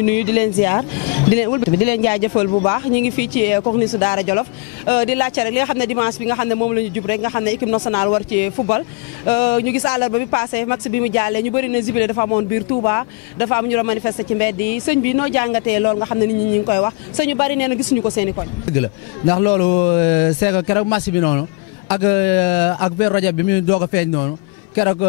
di nuyu di leen ziar di leen jaajëfal bu baax ñu ngi fii ci corniche Daara Jolof di laajte rek li nga xam ne dimanche bi nga xam ne moom la ñu jub rek nga xam ne équipe nationale war ci football ñu gis àllarba bi passé match bi mu jàllee ñu bëri na jubilé dafa amoon biir Touba dafa am ñu doon manifester ci mbedd yi sëñ bi noo jàngatee loolu nga xam ne nit ñi ngi koy wax sëñ yu bëri nee na gisuñu ko seeni koñ. dëgg la ndax loolu c'est que keroog match bi noonu ak weer Rajab bi mu doog a feeñ noonu keroog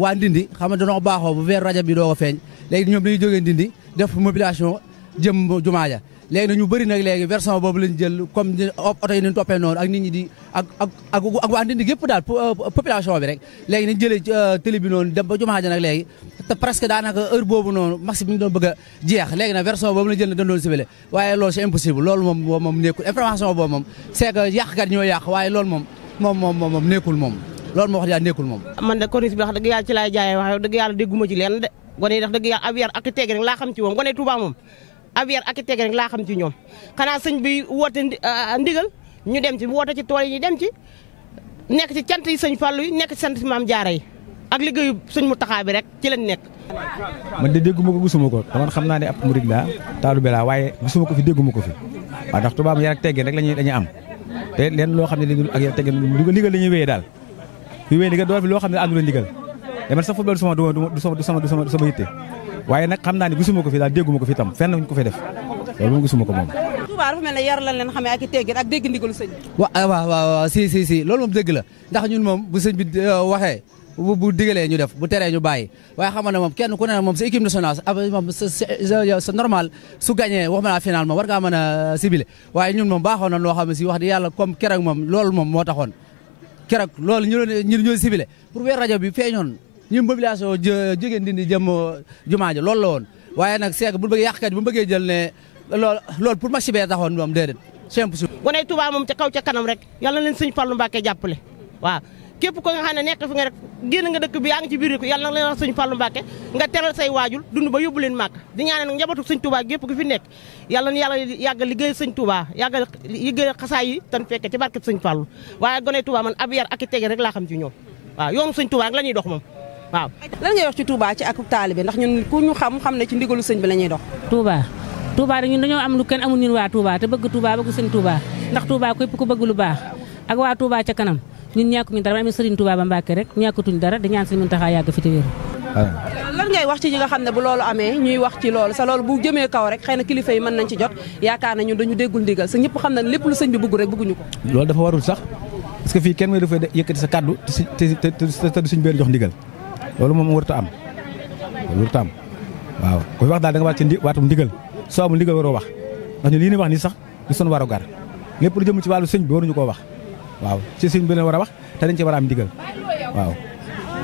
waa Ndindi xam nga dañoo baaxoo bu weer Rajab bi doog a feeñ léegi ñoom dañuy jógee Ndindi def mobilisation jëm jumaa ja léegi nag ñu bëri nag léegi version boobu lañ jël comme oto yi ñu toppee noonu ak nit ñi di ak waa Ndindi gépp daal population bi rek léegi nañ jëlee télé bi noonu dem ba jumaa ja nag léegi te presque daanaka heure boobu noonu max bi ñu doon bëgg a jeex léegi nag version boobu la jël na dañ doon sibile waaye loolu c'est impossible loolu moom nekkul information boobu moom c'est que yàqkat ñoo yàq waaye loolu moom nekkul moom loolu moo wax yaa nekkul moom. man de corniche bi wax dëgg yàlla ci laay jaayee wax dëgg yàlla dégguma ci leen de gone yi wax dëgg yàlla ab yar ak teg rek laa xam ci moom gone Touba moom ab yar ak teg rek laa xam ci ñoom xanaa sëñ bi woote ndigal ñu dem ci woote ci tool yi ñu dem ci nekk ci cant yi sëñ Fallou yi nekk ci sant maam Jaara yi ak liggéeyu sëñ Mountakha bi rek ci lañ nekk. man de dégguma ko gisuma ko man xam naa ne ab murid laa taalibe laa waaye gisuma ko fi dégguma ko fi waaw ndax Touba yar ak teggin rek dañuy am te leen loo xam ne ak yar ak teggin ndigal la ñuy wéyee daal fi wéy ndigal doo fi loo xam ne àndul ndigal dama sax football du sama yitte waaye nag xam naa ne gisuma ko fi daal dégguma ko fi tam fenn ñu ko fay def loolu moom gisuma ko moom. Touba dafa mel ne yar lañ leen xamee ak i teggin ak dégg ndigalu sëñ bi. waaw si loolu moom dëgg la ndax ñun moom bu sëñ bi waxee bu digalee ñu def bu teree ñu bàyyi waaye xam ne moom kenn ku ne moom sa équipe nationale moom c'est normal su gagné wax ma naa final moom war ngaa mën a ciblé waaye ñun moom baaxoon na loo xam ne si wax di yàlla comme keroog moom loolu moom moo taxoon keroog loolu ñu ñoo ciblé pour weer rajo bi feeñoon ñu mobilisation jógee Ndindi jëm jumaa ja loolu la woon waaye nag seeg bu bëggee yàqkat bu bëggee jël ne loolu pour match bee taxoon moom déedéet c'est impossible. gone Touba moom ca kaw ca kanam rek yàlla na leen sëñ Fallou Mbacké jàppale waaw képp ko nga xam ne nekk fi nga rek génn nga dëkk bi yaa ngi ci biir ko yàlla na leen wax sëñ Fallou Mbacké nga teral say waajur dund ba yóbbu leen màkk di ñaanal nag njabootu sëñ Touba gépp ku fi nekk yàlla na yàlla yàggal liggéey sëñ Touba yàggal liggéey xasaay yi tan fekke ci barke sëñ Fallou waaye gone Touba man ab yar ak i tege rek laa xam ci ñoom waaw yoonu sëñ Touba rek la ñuy dox moom waaw. lan ngay wax ci Touba ci ak taalibe ndax ñun ku ñu xam ne ci ndigalu sëñ bi la ñuy dox. Touba de ñun dañoo am lu kenn amul ñun waa Touba te bëgg Touba bëgg sëñ Touba ndax Touba képp ku bëgg lu baax ak waa Touba ca kanam ñun ñàkkuñu dara am Serigne Touba ba Mbacké rek ñàkkatuñ dara di ñaan Serigne Mountakha yàgg fi te wér. lan ngay wax ci ñi nga xam ne bu loolu amee ñuy wax ci loolu sa loolu bu jëmee kaw rek xëy na kilifa yi mën nañ ci jot yaakaar na ñun dañu déggul ndigal sa ñëpp xam na lépp lu sëñ bi bëgg rek bëgguñu ko. loolu dafa warul sax parce que fii kenn mooy dafa yëkkati sa kaddu te du suñ benn jox ndigal loolu moom warut a am waaw koy wax daal da nga wax ci waatum ndigal soo amul ndigal waroo wax ndax ñu lii ni wax nii sax du son war a gar lépp lu jëm ci wàllu sëñ bi waruñu koo wax waaw ci sëñ bi leen war a wax te dañ ci war a am ndigal waaw.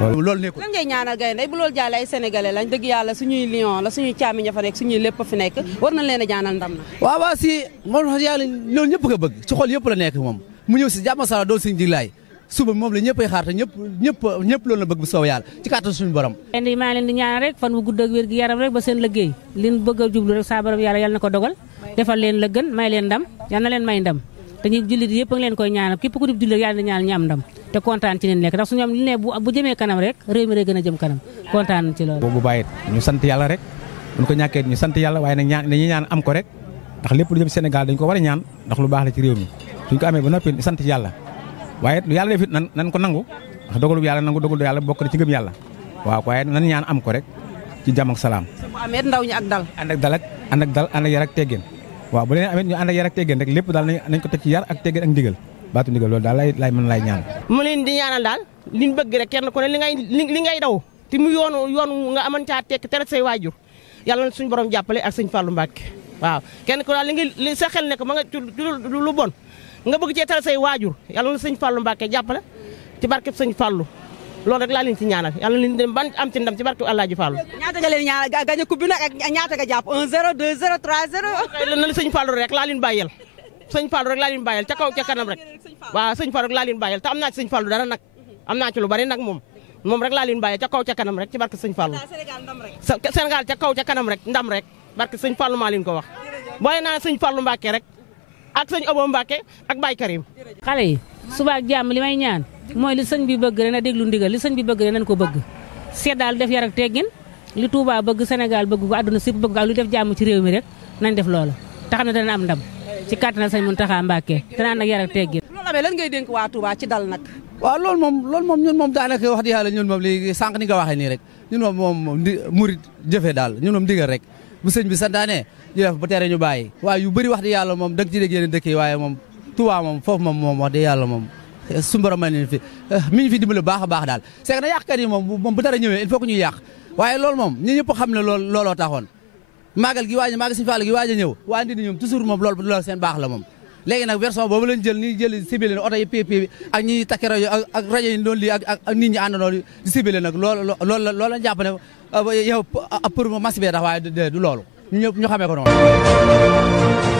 loolu nekkul lan ngay ñaanal gaynde bu loolu jàllee ay sénégalais lañ dëgg yàlla suñuy lion la suñuy càmmiñ fa nekk suñuy lépp fi nekk war nañ leen a ñaanal ndam na. waaw si moom yàlla loolu ñëpp ko bëgg ci xol yëpp la nekk moom mu ñëw si jàmm sala doon suñu jiglaay suba moom la ñëppay xaar te ñëpp loolu la bëgg bu soow yàlla ci kàttan suñu borom. maa leen di ñaan rek fan bu gudd ak wér gi yaram rek ba seen liggéey liñ bëgg a jublu rek saa borom yàlla na ko dogal defal leen la gën may leen ndam yal na leen may ndam te ñu jullit yëpp a ngi leen koy ñaanal képp ku di jullit yàlla na ñaan ñu am ndam te kontaan ci leen nekk ndax su ñoom li ne bu jëmee kanam rek réew mi rek gën a jëm kanam kontaan ci loolu. boobu bàyyit ñu sant yàlla rek buñ ko ñàkkee ñu sant yàlla waaye nag dañuy ñaan am ko rek ndax lépp lu jëm Sénégal dañ ko war a ñaan ndax lu baax la ci réew mi suñ ko amee ba noppi sant yàlla waaye lu yàlla def it nan ko nangu ndax dogalu yàlla nangu dogalu yàlla bokk na ci ngëm yàlla waaw waaye nan ñaan am ko rek ci jàmm ak salaam. bu amee ndaw ñi ak dal. ànd ak yar ak teggin waaw bu leen amee ñu ànd ak yar ak teggin rek lépp daal nañ ko teg ci yar ak teggin ak ndigal baatu ndigal loolu daal lay mën ñaan. mu leen di ñaanal daal liñ bëgg rek kenn ku ne li ngay daw te mu yoonu nga aman caa tekk tere say waajur yàlla na suñu borom jàppale ak sëñ Fallou Mbacké waaw kenn ku daal li sa xel nekk ma nga lu bon nga bëgg cee tere say waajur yàlla na sëñ Fallou Mbacké jàppale ci barkeb sëñ Fallou loolu rek laa leen ci ñaanal yàlla leen dem ban am ci ndam ci barkeb Alaaji Fallou. ñaata nga leen ñaanal gañe coupe bi nag ak ñaata nga jàpp 1-0 2-0 3-0. na sëñ Fallou rek laa leen bàyyel sëñ Fallou rek laa leen bàyyel ca kaw ca kanam rek waaw sëñ Fallou rek laa leen bàyyel te am naa ci sëñ Fallou dara nag am naa ci lu bari nag moom rek laa leen bàyyel ca kaw ca kanam rek ci barke sëñ Fallou Sénégal ca kaw ca kanam rek ndam rek barke sëñ Fallou maa leen ko wax boole naa sëñ Fallou Mbacké rek ak sëñ Abo Mbacké ak Baye Karim. xale yi suba ak jàmm li may ñaan mooy li sëñ bi bëgg rek na déglu ndigal li sëñ bi bëgg rek nañ ko bëgg seet daal def yar ak teggin li Touba bëgg Sénégal bëgg ko àdduna sépp bëgg ko ak lu def jàmm ci réew mi rek nañ def loolu te xam ne dana am ndam ci kàttanal Sëñ Mountakha Mbacké te naan nag yar ak teggin. loolu amee lan ngay dénk waa Touba ci dal nag. waaw loolu moom ñun moom daanaka wax di yàlla ñun moom léegi sànq ni nga waxee nii rek ñun moom murit jëfee daal ñun moom digal rek bu sëñ bi santaane ñu def bu tere ñu bàyyi waaye yu bëri wax di yàlla moom dëgg ci dégg yeneen dëkk yi waaye moom Touba moom foofu moom wax di yàlla moom sumbara ma ne fi mi ñu fi dimbali baax a baax daal c'est que na yàqkat yi moom bu dara ñëwee il faut que ñu yàq waaye loolu moom ñi ñëpp xam ne looloo taxoon maagal gi waaj maagal Sëñ Fallu gi waaj a ñëw waa Ndindi ñoom toujours moom loolu seen baax la moom léegi nag version boobu lañ jël ni jël sibile oto yi pp ak ñi takki rajo ak rajo yi doon lii ak nit ñi àndandoo di sibile nag loolu lañ jàpp ne yow pour mas bee tax waaye du loolu ñu ñëpp ñu xamee ko noonu